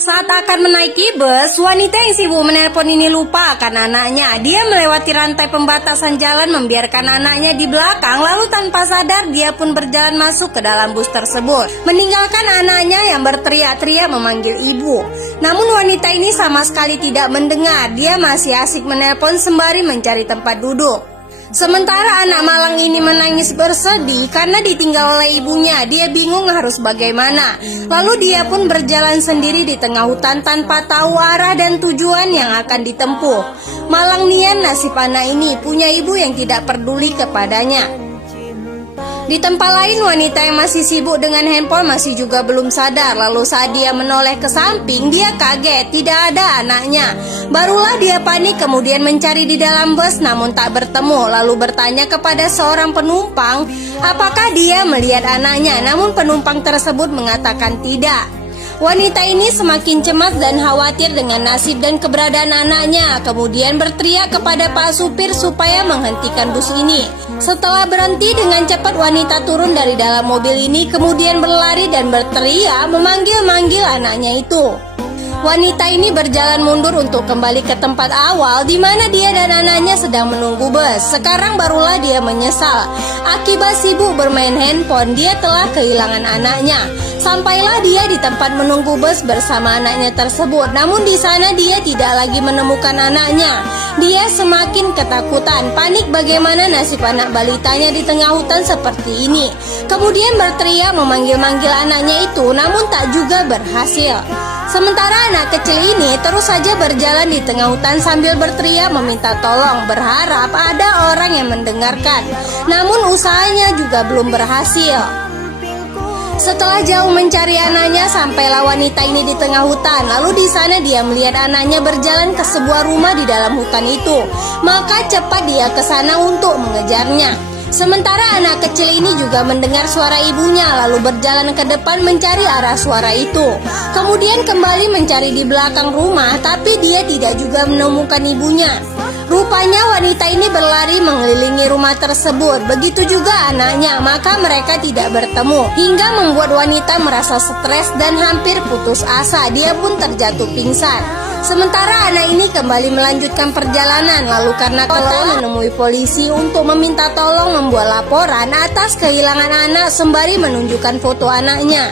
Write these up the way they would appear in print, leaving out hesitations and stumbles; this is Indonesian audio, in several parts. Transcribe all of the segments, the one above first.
Saat akan menaiki bus, wanita yang sibuk menelpon ini lupa akan anaknya. Dia melewati rantai pembatasan jalan membiarkan anaknya di belakang, lalu tanpa sadar dia pun berjalan masuk ke dalam bus tersebut, meninggalkan anaknya yang berteriak-teriak memanggil ibu. Namun wanita ini sama sekali tidak mendengar, dia masih asik menelpon sembari mencari tempat duduk. Sementara anak malang ini menangis bersedih karena ditinggal oleh ibunya. Dia bingung harus bagaimana. Lalu dia pun berjalan sendiri di tengah hutan tanpa tahu arah dan tujuan yang akan ditempuh. Malang nian nasib anak ini, punya ibu yang tidak peduli kepadanya. Di tempat lain, wanita yang masih sibuk dengan handphone masih juga belum sadar. Lalu saat dia menoleh ke samping, dia kaget, tidak ada anaknya. Barulah dia panik kemudian mencari di dalam bus namun tak bertemu. Lalu bertanya kepada seorang penumpang, apakah dia melihat anaknya? Namun penumpang tersebut mengatakan tidak. Wanita ini semakin cemas dan khawatir dengan nasib dan keberadaan anaknya. Kemudian berteriak kepada Pak Supir supaya menghentikan bus ini. Setelah berhenti, dengan cepat wanita turun dari dalam mobil ini, kemudian berlari dan berteriak memanggil-manggil anaknya itu. Wanita ini berjalan mundur untuk kembali ke tempat awal di mana dia dan anaknya sedang menunggu bus. Sekarang barulah dia menyesal. Akibat sibuk bermain handphone, dia telah kehilangan anaknya. Sampailah dia di tempat menunggu bus bersama anaknya tersebut. Namun di sana dia tidak lagi menemukan anaknya. Dia semakin ketakutan, panik bagaimana nasib anak balitanya di tengah hutan seperti ini. Kemudian berteriak memanggil-manggil anaknya itu, namun tak juga berhasil. Sementara anak kecil ini terus saja berjalan di tengah hutan sambil berteriak meminta tolong, berharap ada orang yang mendengarkan. Namun usahanya juga belum berhasil. Setelah jauh mencari anaknya, sampailah wanita ini di tengah hutan. Lalu di sana dia melihat anaknya berjalan ke sebuah rumah di dalam hutan itu. Maka cepat dia ke sana untuk mengejarnya. Sementara anak kecil ini juga mendengar suara ibunya, lalu berjalan ke depan mencari arah suara itu. Kemudian kembali mencari di belakang rumah, tapi dia tidak juga menemukan ibunya. Rupanya wanita ini berlari mengelilingi rumah tersebut, begitu juga anaknya, maka mereka tidak bertemu. Hingga membuat wanita merasa stres dan hampir putus asa, dia pun terjatuh pingsan. Sementara anak ini kembali melanjutkan perjalanan, lalu karena kota menemui polisi untuk meminta tolong membuat laporan atas kehilangan anak sembari menunjukkan foto anaknya.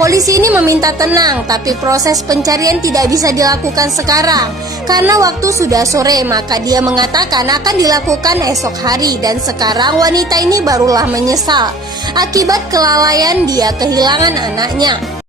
Polisi ini meminta tenang, tapi proses pencarian tidak bisa dilakukan sekarang karena waktu sudah sore, maka dia mengatakan akan dilakukan esok hari. Dan sekarang wanita ini barulah menyesal akibat kelalaian dia kehilangan anaknya.